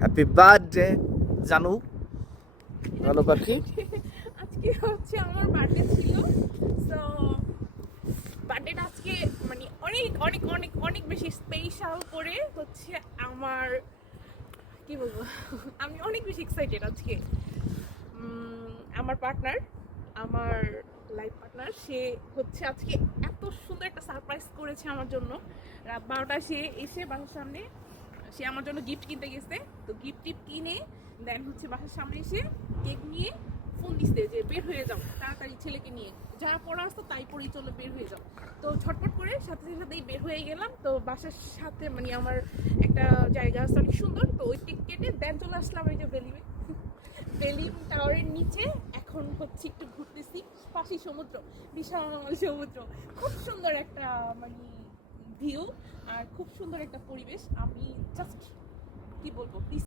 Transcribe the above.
Happy birthday জানু ভালো পাখি। আজকে হচ্ছে আমার বার্থডে ছিল। সো বার্থডেটা আজকে মানে অনেক অনেক অনেক অনেক বেশি স্পেশাল করে হচ্ছে আমার, কি বলবো, আমি অনেক বেশি এক্সাইটেড আজকে। আমার পার্টনার, আমার লাইফ পার্টনার, সে হচ্ছে আজকে এত সুন্দর একটা সারপ্রাইজ করেছে আমার জন্য। রাত 12টায় সে এসে বাসার সামনে, সে আমার জন্য গিফট কিনতে গেছে। তো গিফট টিপ কিনে দেন হচ্ছে বাসার সামনে এসে কেক নিয়ে ফোন দিচ্ছে যে বের হয়ে যাও তাড়াতাড়ি, ছেলেকে নিয়ে যা পড়া আসতো তাই পড়েই চলো, বের হয়ে যাও। তো ঝটপট করে সাথে সাথেই বের হয়ে গেলাম। তো বাসার সাথে মানে আমার একটা জায়গা আছে অনেক সুন্দর, তো ওই টিক কেটে দেন চলে আসলাম এই যে বেলিং টাওয়ারের নিচে। এখন হচ্ছে একটু ঘুরতেছি, পাশেই সমুদ্র, বিশাল সমুদ্র, খুব সুন্দর একটা মানে ভিউ আর খুব সুন্দর একটা পরিবেশ। আমি জাস্ট কি বলবো,